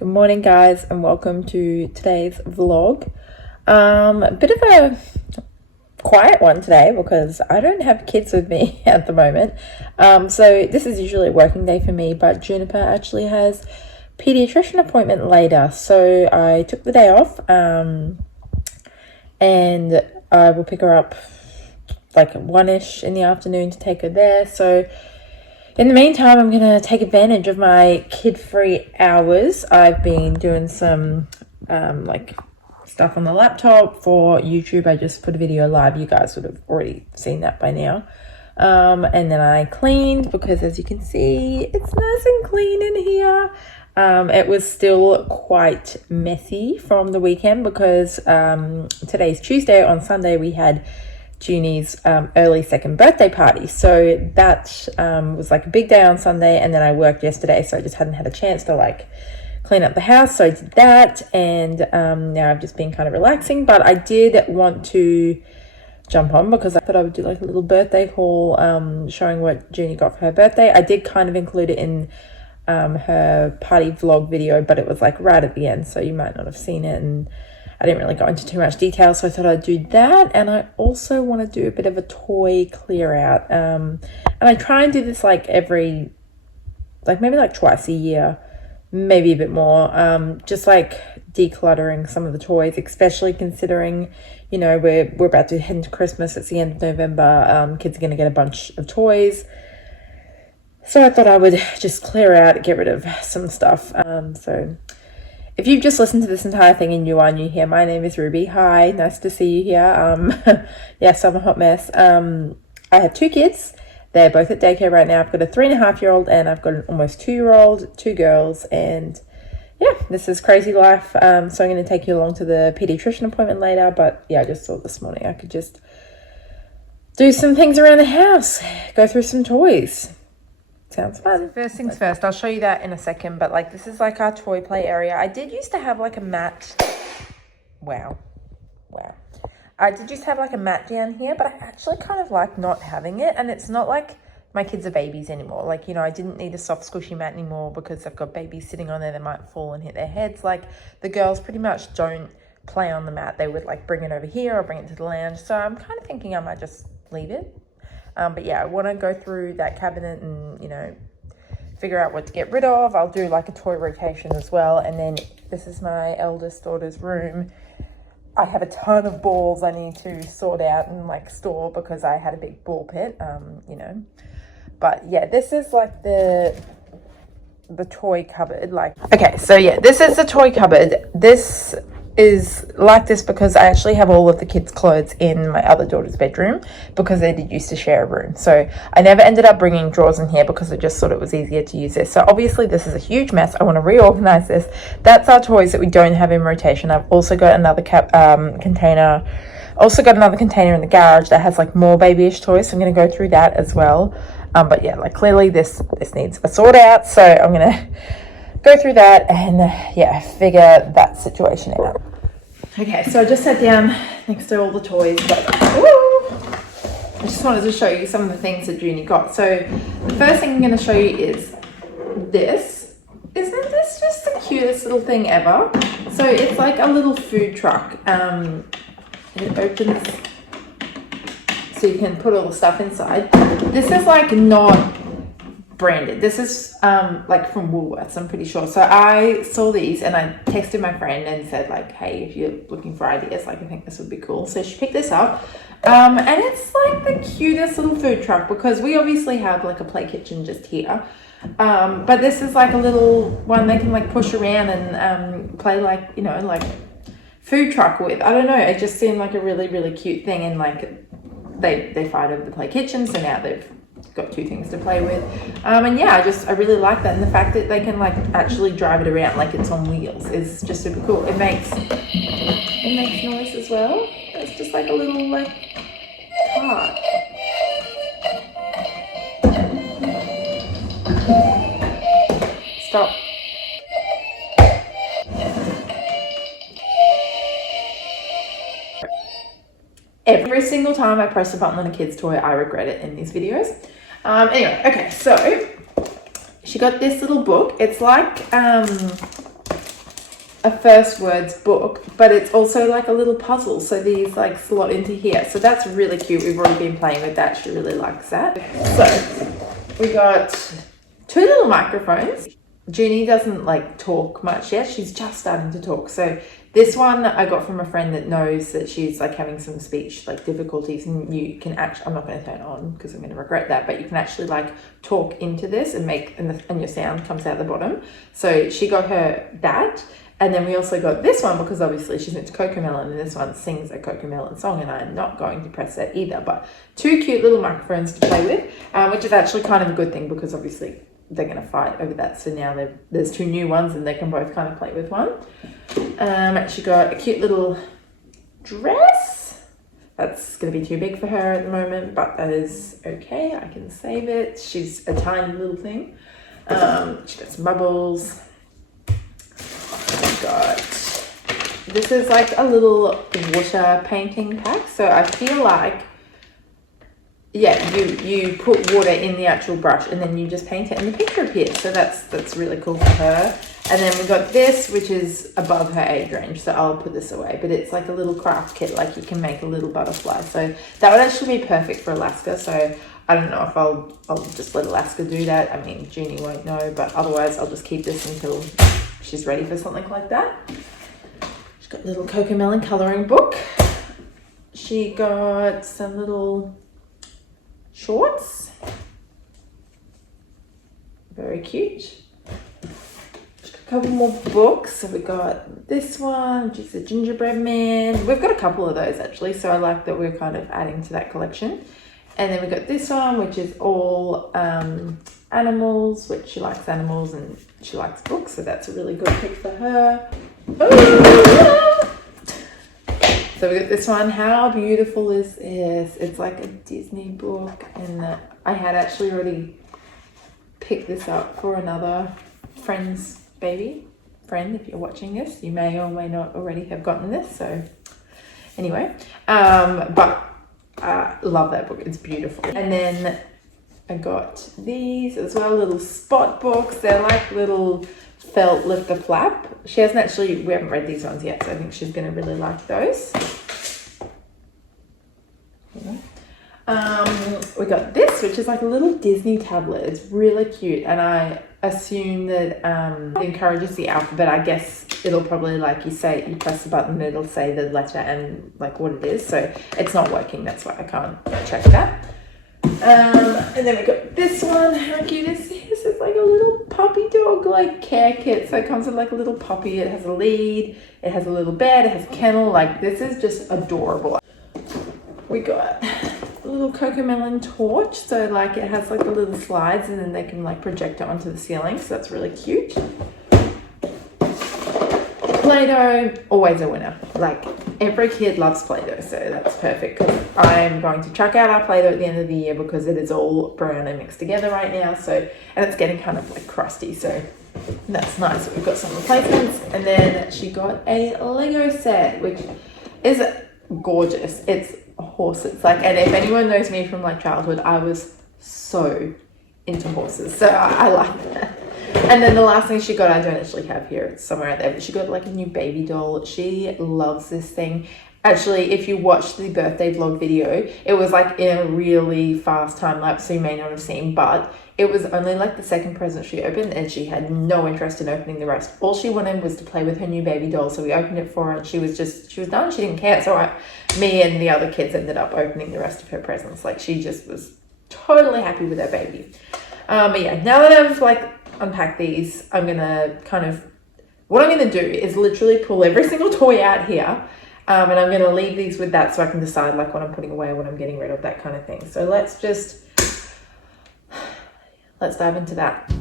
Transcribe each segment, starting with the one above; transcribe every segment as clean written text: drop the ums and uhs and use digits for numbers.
Good morning, guys, and welcome to today's vlog. A bit of a quiet one today because I don't have kids with me at the moment. So this is usually a working day for me, but Juniper actually has pediatrician appointment later. So I took the day off, and I will pick her up like 1-ish in the afternoon to take her there. So in the meantime, I'm going to take advantage of my kid-free hours. I've been doing some like stuff on the laptop for YouTube. I just put a video live. You guys would have already seen that by now. And then I cleaned because, as you can see, it's nice and clean in here. It was still quite messy from the weekend because today's Tuesday. On Sunday, we had Junie's early second birthday party. So that was like a big day on Sunday, and then I worked yesterday, so I just hadn't had a chance to like clean up the house. So I did that, and now I've just been kind of relaxing. But I did want to jump on because I thought I would do like a little birthday haul showing what Junie got for her birthday. I did kind of include it in her party vlog video, but it was like right at the end, so you might not have seen it, and I didn't really go into too much detail, so I thought I'd do that. And I also want to do a bit of a toy clear out. And I try and do this like maybe like twice a year, maybe a bit more. Just like decluttering some of the toys, especially considering, you know, we're about to head into Christmas. It's the end of November. Kids are going to get a bunch of toys. So I thought I would just clear out, get rid of some stuff. So if you've just listened to this entire thing and you are new here, my name is Ruby. Hi, nice to see you here. Yes, I'm a hot mess. I have 2 kids. They're both at daycare right now. I've got a 3.5-year-old and I've got an almost 2-year-old, 2 girls. And yeah, this is crazy life. So I'm going to take you along to the pediatrician appointment later. But yeah, I just thought this morning I could just do some things around the house, go through some toys. Sounds fun. First things first, I'll show you that in a second, but like this is like our toy play area. I did used to have like a mat. Wow. I did used to have like a mat down here, but I actually kind of like not having it. And it's not like my kids are babies anymore. Like, you know, I didn't need a soft squishy mat anymore because I've got babies sitting on there that might fall and hit their heads. Like the girls pretty much don't play on the mat. They would like bring it over here or bring it to the lounge. So I'm kind of thinking I might just leave it. But yeah, I want to go through that cabinet and, you know, figure out what to get rid of. I'll do like a toy rotation as well. And then this is my eldest daughter's room. I have a ton of balls I need to sort out and like store because I had a big ball pit, you know. But yeah, this is like the toy cupboard. Like, okay, so yeah, this is the toy cupboard. This is like this because I actually have all of the kids' clothes in my other daughter's bedroom because they did used to share a room. So I never ended up bringing drawers in here because I just thought it was easier to use this. So obviously this is a huge mess. I want to reorganize this. That's our toys that we don't have in rotation. I've also got another container. Also got another container in the garage that has like more babyish toys. So I'm going to go through that as well. But yeah, like clearly this needs a sort out. So I'm going to go through that and yeah, figure that situation out. Okay, so I just sat down next to all the toys, but I just wanted to show you some of the things that Junie got. So the first thing I'm going to show you is this. Isn't this just the cutest little thing ever? So it's like a little food truck. It opens so you can put all the stuff inside. This is like not branded. This is like from Woolworths, I'm pretty sure. So I saw these and I texted my friend and said like, hey, if you're looking for ideas, like I think this would be cool. So she picked this up, and it's like the cutest little food truck because we obviously have like a play kitchen just here, but this is like a little one they can like push around and play like, you know, like food truck with. I don't know, it just seemed like a really, really cute thing. And like they fight over the play kitchen, so now they've got 2 things to play with, and yeah, I really like that. And the fact that they can like actually drive it around like it's on wheels is just super cool. It makes noise as well. It's just like a little like cart. Stop. Every single time I press a button on a kid's toy, I regret it in these videos. Anyway, okay, so she got this little book. It's like a first words book, but it's also like a little puzzle. So these like slot into here. So that's really cute. We've already been playing with that. She really likes that. So we got 2 little microphones. Junie doesn't like talk much yet. She's just starting to talk. So this one I got from a friend that knows that she's like having some speech like difficulties, and you can actually, I'm not going to turn it on because I'm going to regret that, but you can actually like talk into this and make, and your sound comes out the bottom. So she got her that. And then we also got this one because obviously she's into Cocomelon, and this one sings a Cocomelon song, and I'm not going to press that either. But 2 cute little microphones to play with, which is actually kind of a good thing because obviously they're going to fight over that. So now there's 2 new ones and they can both kind of play with one. She got a cute little dress. That's going to be too big for her at the moment, but that is okay. I can save it. She's a tiny little thing. She got some bubbles. This is like a little water painting pack. So I feel like, yeah, you put water in the actual brush and then you just paint it and the picture appears. So that's really cool for her. And then we got this, which is above her age range, so I'll put this away. But it's like a little craft kit, like you can make a little butterfly. So that would actually be perfect for Alaska. So I don't know if I'll just let Alaska do that. I mean, Junie won't know, but otherwise I'll just keep this until she's ready for something like that. She's got a little Cocomelon colouring book. She got some little shorts. Very cute. She's got a couple more books. So we got this one, which is a gingerbread man. We've got a couple of those actually, so I like that we're kind of adding to that collection. And then we got this one, which is all animals, which she likes animals and she likes books, so that's a really good pick for her. Oh! So we got this one. How beautiful is this? It's like a Disney book, and I had actually already picked this up for another friend's baby. Friend, if you're watching this, you may or may not already have gotten this. So anyway, but love that book. It's beautiful. And then I got these as well, little spot books. They're like little felt lifter flap. She hasn't actually, we haven't read these ones yet, so I think she's going to really like those. We got this, which is like a little Disney tablet. It's really cute, and I assume that it encourages the alphabet. I guess it'll probably, like, you press the button and it'll say the letter and like what it is. So it's not working, that's why I can't check that. And then we got this one. How cute is this? It's like a little puppy dog like care kit. So it comes with like a little puppy. It has a lead, it has a little bed, it has a kennel. Like, this is just adorable. We got a little Cocomelon torch. So like it has like the little slides and then they can like project it onto the ceiling. So that's really cute. Play-Doh, always a winner. Like, every kid loves Play-Doh, so that's perfect. Because I'm going to chuck out our Play-Doh at the end of the year because it is all brown and mixed together right now. So, and it's getting kind of like crusty, so that's nice. We've got some replacements, and then she got a Lego set, which is gorgeous. It's horses. Like, and if anyone knows me from like childhood, I was so into horses, so I like that. And then the last thing she got, I don't actually have here, it's somewhere out there, but she got like a new baby doll. She loves this thing. Actually, if you watched the birthday vlog video, it was like in a really fast time lapse, so you may not have seen, but it was only like the second present she opened and she had no interest in opening the rest. All she wanted was to play with her new baby doll, so we opened it for her and she was done. She didn't care. So me and the other kids ended up opening the rest of her presents. Like, she just was totally happy with her baby. But yeah, now that I've like unpack these, I'm gonna what I'm gonna do is literally pull every single toy out here, and I'm gonna leave these with that so I can decide like what I'm putting away, what I'm getting rid of, that kind of thing. So let's dive into that.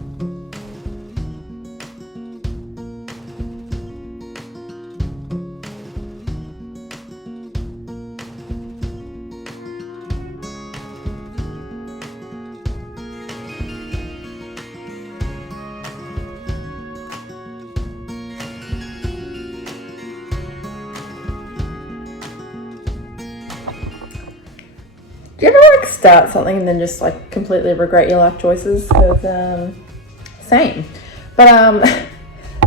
Do you ever like start something and then just like completely regret your life choices? Because same. But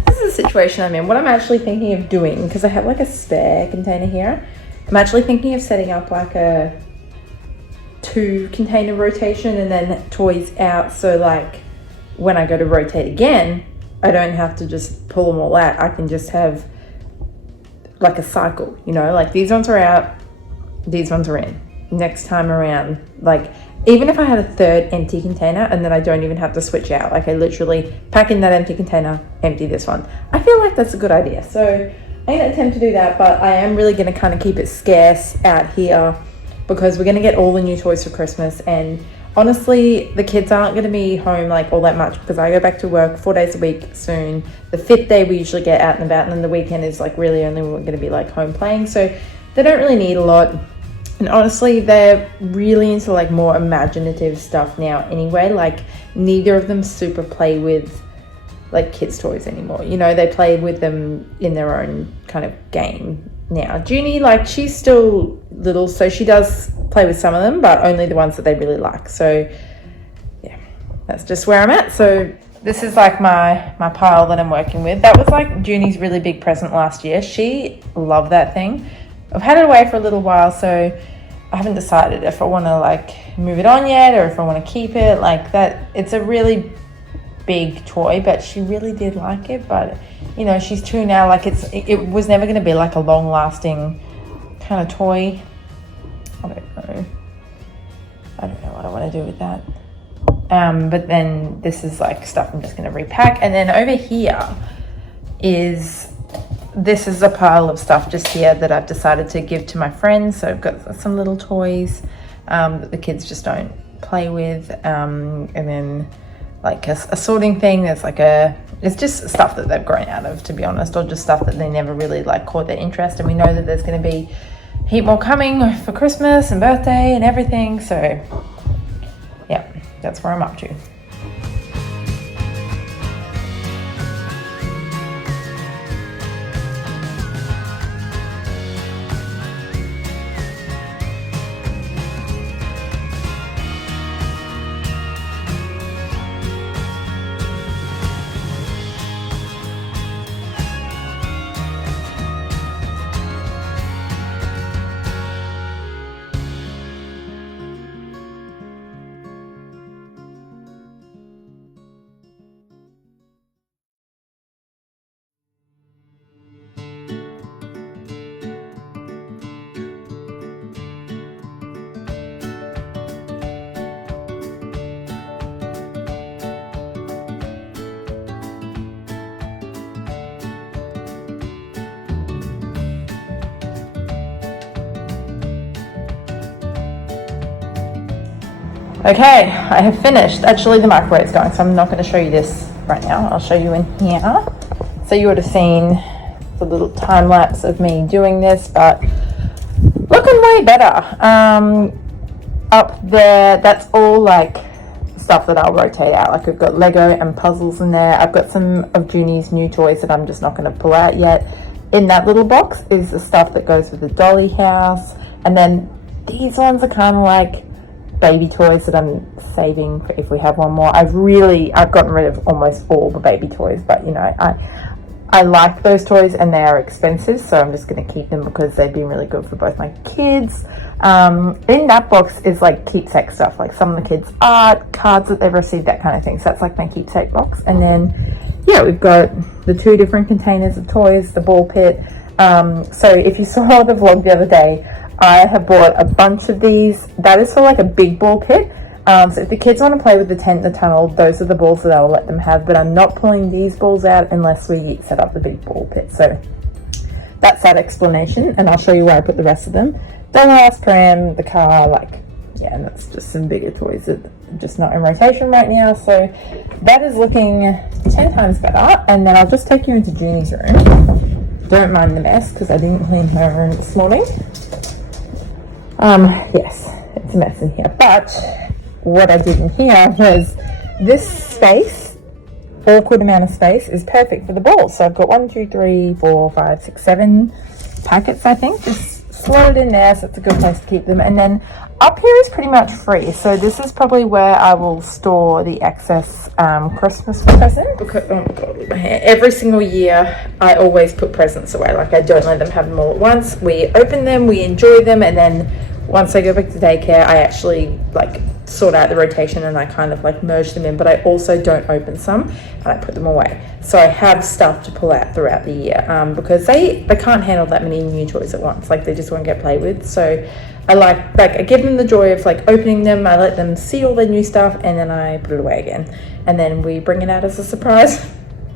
this is situation I'm in. What I'm actually thinking of doing, because I have like a spare container here, I'm actually thinking of setting up like a 2 container rotation and then toys out, so like when I go to rotate again, I don't have to just pull them all out. I can just have like a cycle, you know, like these ones are out, these ones are in. Next time around, like even if I had a 3rd empty container and then I don't even have to switch out, like I literally pack in that empty container, empty this one. I feel like that's a good idea. So I'm going to attempt to do that, but I am really going to kind of keep it scarce out here because we're going to get all the new toys for Christmas. And honestly, the kids aren't going to be home like all that much because I go back to work 4 days a week soon. The 5th day we usually get out and about, and then the weekend is like really only we're going to be like home playing. So they don't really need a lot. And honestly, they're really into like more imaginative stuff now anyway. Like neither of them super play with like kids' toys anymore. You know, they play with them in their own kind of game now. Junie, like she's still little, so she does play with some of them, but only the ones that they really like. So yeah, that's just where I'm at. So this is like my pile that I'm working with. That was like Junie's really big present last year. She loved that thing. I've had it away for a little while, so I haven't decided if I want to like move it on yet or if I want to keep it. Like that, it's a really big toy, but she really did like it. But you know, she's 2 now. Like it was never going to be like a long lasting kind of toy. I don't know what I want to do with that. But then this is like stuff I'm just going to repack. And then over here this is a pile of stuff just here that I've decided to give to my friends. So I've got some little toys that the kids just don't play with. And then like a sorting thing. There's like it's just stuff that they've grown out of, to be honest, or just stuff that they never really like caught their interest. And we know that there's going to be heap more coming for Christmas and birthday and everything. So yeah, that's where I'm up to. Okay, I have finished. Actually, the microwave's going, so I'm not going to show you this right now. I'll show you in here. So you would have seen the little time lapse of me doing this, but looking way better. Up there, that's all like stuff that I'll rotate out. Like I've got Lego and puzzles in there. I've got some of Junie's new toys that I'm just not going to pull out yet. In that little box is the stuff that goes with the dolly house. And then these ones are kind of like baby toys that I'm saving for if we have one more. I've gotten rid of almost all the baby toys, but you know, I like those toys and they are expensive, so I'm just going to keep them because they've been really good for both my kids. In that box is like keepsake stuff, like some of the kids' art, cards that they've received, that kind of thing. So that's like my keepsake box. And then yeah, we've got the 2 different containers of toys, the ball pit. So if you saw the vlog the other day, I have bought a bunch of these. That is for like a big ball pit. So if the kids want to play with the tent and the tunnel, those are the balls that I will let them have. But I'm not pulling these balls out unless we set up the big ball pit. So that's that explanation. And I'll show you where I put the rest of them. The last pram, the car, like, yeah, and that's just some bigger toys that are just not in rotation right now. So that is looking 10 times better. And then I'll just take you into Junie's room. Don't mind the mess because I didn't clean her room this morning. Yes, it's a mess in here, but what I did in here was this space, awkward amount of space, is perfect for the balls. So I've got 1, 2, 3, 4, 5, 6, 7 packets, I think, just slotted in there, so it's a good place to keep them. And then up here is pretty much free, so this is probably where I will store the excess Christmas presents. Because, oh my god, look at my hair. Every single year I always put presents away. Like, I don't let them have them all at once. We open them, we enjoy them, and then once I go back to daycare, I actually like sort out the rotation and I kind of like merge them in, but I also don't open some and I put them away. So I have stuff to pull out throughout the year because they can't handle that many new toys at once. Like, they just won't get played with. So I like I give them the joy of like opening them. I let them see all their new stuff and then I put it away again. And then we bring it out as a surprise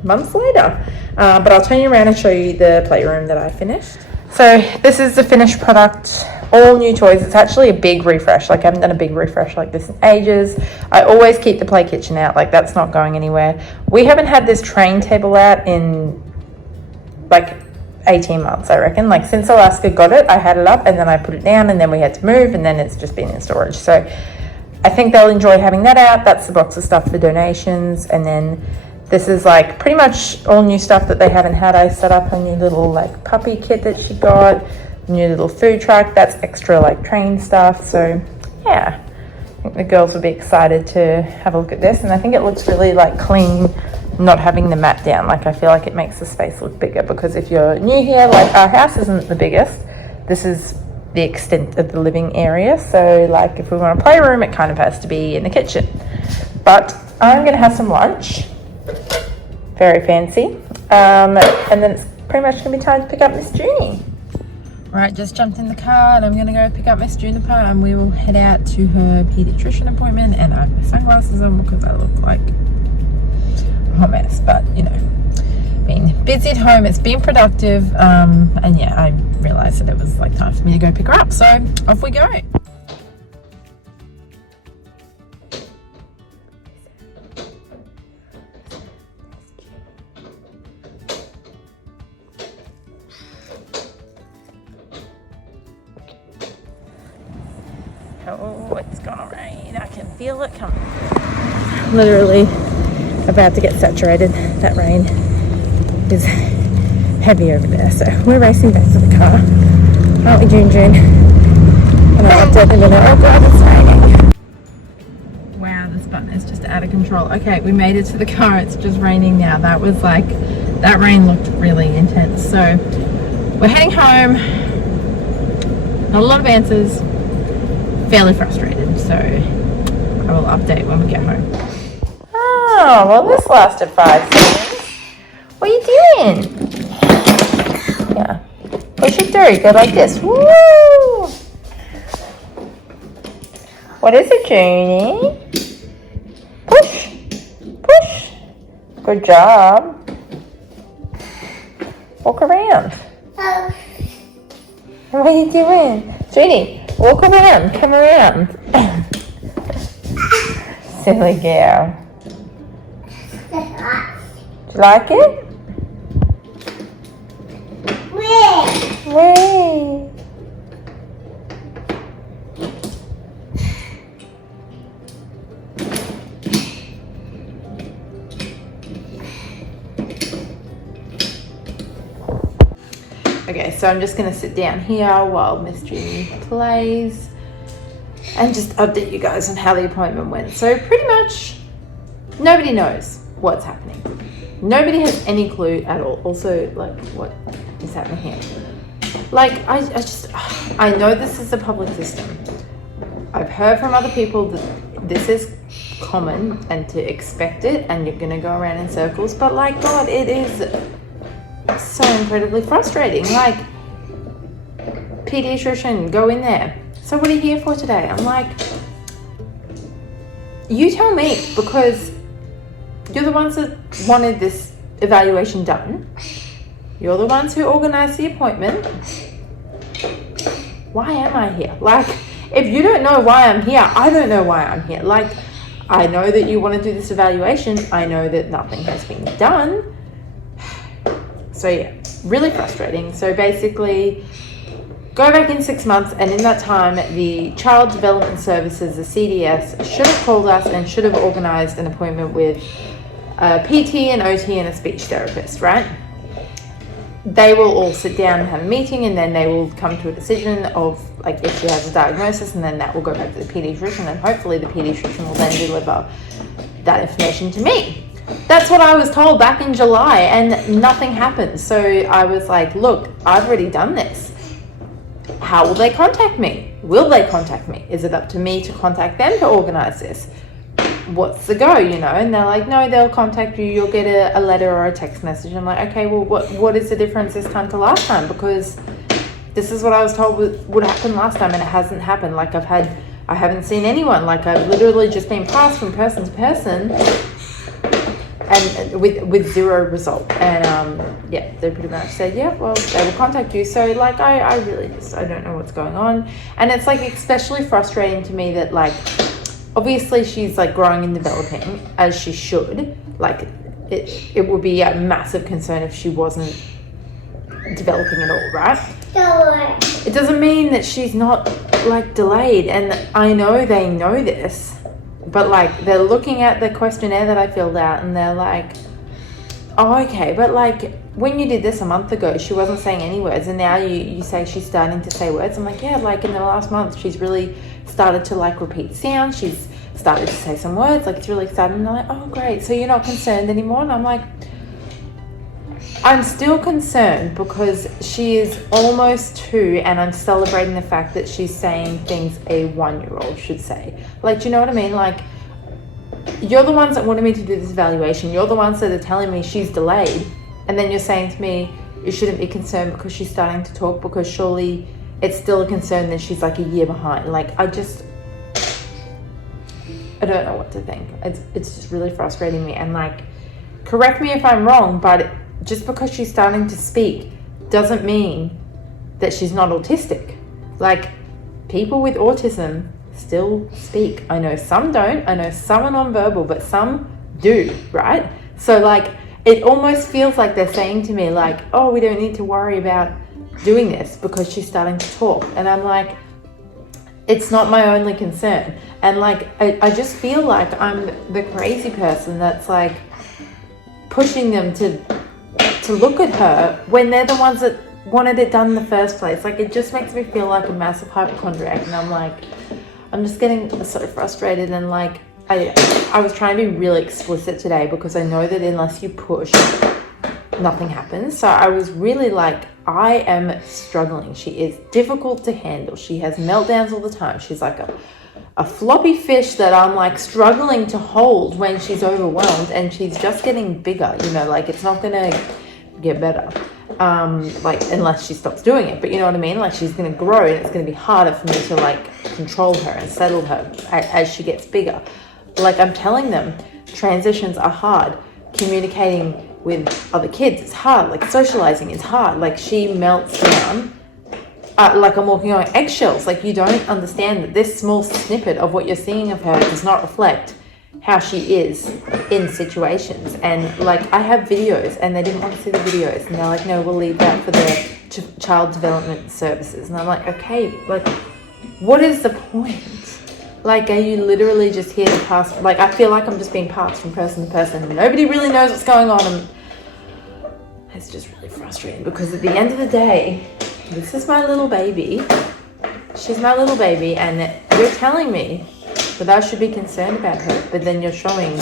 months later. But I'll turn you around and show you the playroom that I finished. So this is the finished product, all new toys. It's actually a big refresh. Like, I haven't done a big refresh like this in ages. I always keep the play kitchen out. Like, that's not going anywhere. We haven't had this train table out in like 18 months, I reckon. Like, since Alaska got it, I had it up and then I put it down and then we had to move and then it's just been in storage. So I think they'll enjoy having that out. That's the box of stuff for donations. And then this is like pretty much all new stuff that they haven't had. I set up a new little like puppy kit that she got, new little food truck. That's extra like train stuff. So yeah, I think the girls will be excited to have a look at this. And I think it looks really like clean, not having the mat down. Like, I feel like it makes the space look bigger, because if you're new here, like, our house isn't the biggest. This is the extent of the living area. So like, if we want a playroom, it kind of has to be in the kitchen. But I'm gonna have some lunch. Very fancy. And then it's pretty much gonna be time to pick up Miss Junie. Right, just jumped in the car and I'm gonna go pick up Miss Juniper and we will head out to her paediatrician appointment. And I have my sunglasses on because I look like a hot mess, but you know, been busy at home, it's been productive, and yeah, I realized that it was like time for me to go pick her up, so off we go. Oh, it's gonna rain. I can feel it coming. Literally about to get saturated. That rain is heavy over there. So we're racing back to the car. Aren't we, June? And I'll update in a minute. Oh god, it's raining. Wow, this button is just out of control. Okay, we made it to the car. It's just raining now. That was like, that rain looked really intense. So we're heading home. Not a lot of answers. Fairly frustrated, so I will update when we get home. Oh, well, this lasted 5 seconds. What are you doing? Yeah, push it through. Go like this. Woo! What is it, Junie? Push, push. Good job. Walk around. What are you doing, Junie? Walk around, come around. Silly girl. Do you like it? Whee! Okay, so I'm just going to sit down here while Miss Junie plays and just update you guys on how the appointment went. So pretty much nobody knows what's happening. Nobody has any clue at all. Also, like, what is happening here? Like, I know this is a public system. I've heard from other people that this is common and to expect it and you're going to go around in circles. But like, God, it is so incredibly frustrating. Like, pediatrician, go in there. So what are you here for today? I'm like, you tell me, because you're the ones that wanted this evaluation done. You're the ones who organized the appointment. Why am I here? Like, if you don't know why I'm here, I don't know why I'm here. Like, I know that you want to do this evaluation. I know that nothing has been done. So yeah, really frustrating. So basically, go back in 6 months, and in that time, the Child Development Services, the CDS, should have called us and should have organized an appointment with a PT, an OT, and a speech therapist, right? they will all sit down and have a meeting, and then they will come to a decision of like if she has a diagnosis, and then that will go back to the pediatrician, and hopefully the pediatrician will then deliver that information to me. That's what I was told back in July, and nothing happened. So I was like, look, I've already done this. How will they contact me? Will they contact me? Is it up to me to contact them to organize this? What's the go, you know? And they're like, no, they'll contact you. You'll get a letter or a text message. I'm like, okay, well, what is the difference this time to last time? Because this is what I was told would happen last time, and it hasn't happened. Like I haven't seen anyone. Like I've literally just been passed from person to person, and with zero result. And yeah, they pretty much said, yeah, well, they will contact you. So like I really just, I don't know what's going on. And it's like especially frustrating to me that like obviously she's like growing and developing as she should. Like it would be a massive concern if she wasn't developing at all, right? It doesn't mean that she's not like delayed, and I know they know this. But like they're looking at the questionnaire that I filled out, and they're like, oh, okay, but like when you did this a month ago, she wasn't saying any words, and now you say she's starting to say words. I'm like, yeah, like in the last month, she's really started to like repeat sounds. She's started to say some words, like it's really exciting. And they're like, oh, great, so you're not concerned anymore? And I'm like, I'm still concerned because she is almost 2, and I'm celebrating the fact that she's saying things a 1-year-old should say. Like, do you know what I mean? Like, you're the ones that wanted me to do this evaluation. You're the ones that are telling me she's delayed. And then you're saying to me, you shouldn't be concerned because she's starting to talk, because surely it's still a concern that she's like a year behind. Like, I don't know what to think. It's just really frustrating me. And like, correct me if I'm wrong, but just because she's starting to speak doesn't mean that she's not autistic. Like, people with autism still speak. I know some don't. I know some are nonverbal, but some do, right? So like, it almost feels like they're saying to me like, oh, we don't need to worry about doing this because she's starting to talk. And I'm like, it's not my only concern. And like, I just feel like I'm the crazy person that's like pushing them to look at her when they're the ones that wanted it done in the first place. Like, it just makes me feel like a massive hypochondriac, and I'm like, I'm just getting so frustrated. And like, I was trying to be really explicit today because I know that unless you push, nothing happens. So I was really like, I am struggling. She is difficult to handle. She has meltdowns all the time. She's like a floppy fish that I'm like struggling to hold when she's overwhelmed, and she's just getting bigger, you know, like it's not gonna get better like unless she stops doing it, but you know what I mean, like she's gonna grow, and it's gonna be harder for me to like control her and settle her as she gets bigger. Like, I'm telling them transitions are hard, communicating with other kids is hard, like socializing is hard. Like, she melts down like I'm walking on eggshells. Like, you don't understand that this small snippet of what you're seeing of her does not reflect how she is in situations. And like, I have videos, and they didn't want to see the videos, and they're like, no, we'll leave that for the child development services. And I'm like, okay, like, what is the point? Like, are you literally just here to pass? Like, I feel like I'm just being passed from person to person, and nobody really knows what's going on. And it's just really frustrating, because at the end of the day, this is my little baby. She's my little baby, and you're telling me that I should be concerned about her, but then you're showing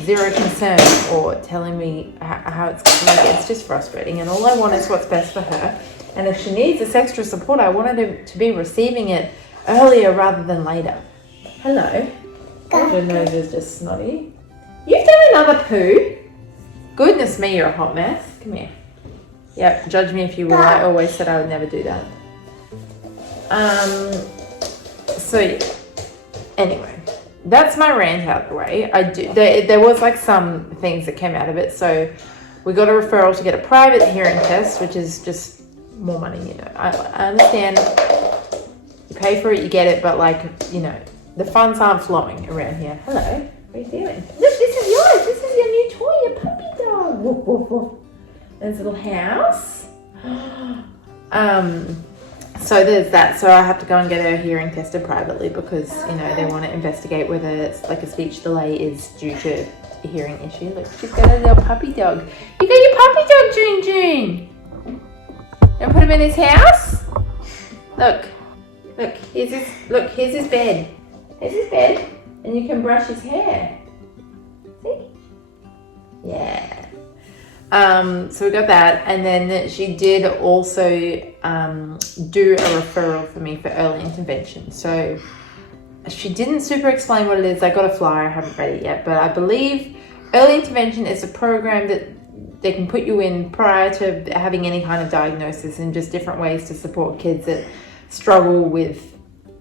zero concern or telling me how it's like. It's just frustrating, and all I want is what's best for her. And if she needs this extra support, I want her to be receiving it earlier rather than later. Hello. Your nose is just snotty. You've done another poo. Goodness me, you're a hot mess. Come here. Yeah, judge me if you will. I always said I would never do that. So yeah. Anyway, that's my rant out of the way. There was like some things that came out of it. So we got a referral to get a private hearing test, which is just more money, you know. I understand. You pay for it, you get it, but like, you know, the funds aren't flowing around here. Hello, what are you doing? Look, this is yours. This is your new toy, your puppy dog. Woof, woof, woof. There's a little house. So there's that. So I have to go and get her hearing tested privately because, you know, they want to investigate whether it's like a speech delay is due to a hearing issue. Look, she's got a little puppy dog. You got your puppy dog, June. And put him in his house? Look, here's his bed. Here's his bed, and you can brush his hair. See? Yeah. So we got that, and then she did also do a referral for me for early intervention. So she didn't super explain what it is. I got a flyer, I haven't read it yet, but I believe early intervention is a program that they can put you in prior to having any kind of diagnosis, and just different ways to support kids that struggle with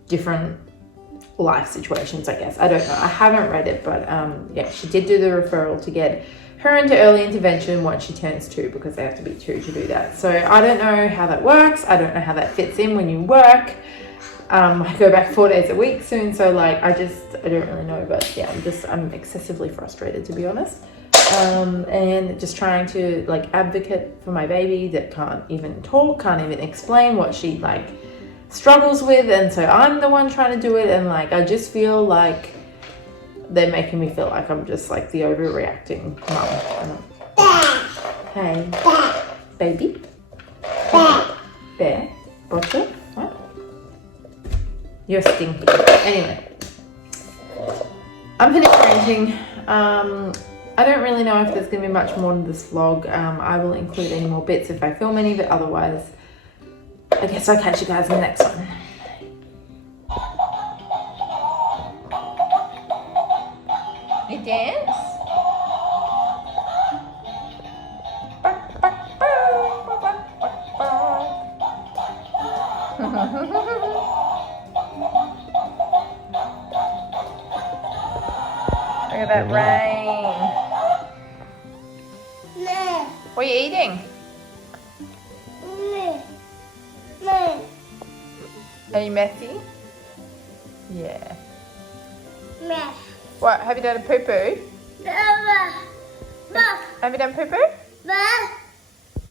different life situations, I guess. I don't know. I haven't read it, but yeah, she did do the referral to get her into early intervention once she turns 2, because they have to be 2 to do that. So I don't know how that works. I don't know how that fits in when you work. I go back 4 days a week soon, so like I don't really know, but yeah, I'm excessively frustrated, to be honest. And just trying to like advocate for my baby that can't even talk, can't even explain what she like struggles with, and so I'm the one trying to do it, and like I just feel like they're making me feel like I'm just like the overreacting mum. Hey, baby, bear, bottle, what? You're stinky. Anyway, I'm finished ranting. I don't really know if there's going to be much more to this vlog. I will include any more bits if I film any, but otherwise, I guess I'll catch you guys in the next one. You dance? Look at that rain. What are you eating? Are you messy? Yeah. What, have you done a poo-poo? Have you done poo-poo?